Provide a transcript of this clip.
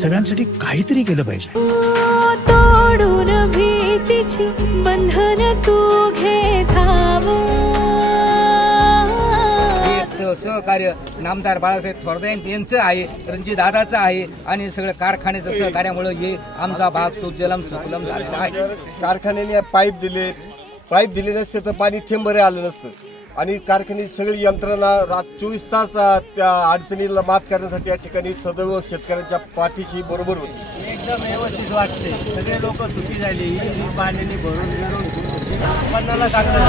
सगळ्यांसाठी काहीतरी केलं पाहिजे। तोडून भीतीची बंधन तू घे धाव। सहकार्य नामदार बाळासाहेब थोरात यांचं आहे, रणजित दादाचं आहे आणि सगळं कारखान्याचं सहकार्यामुळे हे आमचा भाग सुजलम सुफलम झालेला आहे। कारखान्याने पाईप दिले नसते तर पाणी थेंबरे आलं नसतं आणि कारखान्याची सगळी यंत्रणा 24 तास त्या अडचणीला मात करण्यासाठी या ठिकाणी सदैव शेतकऱ्यांच्या पाठीशी बरोबर होती। एकदम व्यवस्थित वाटते, सगळे लोक सुखी झाली, पाण्याने भरून उत्पन्नाला टाकलं।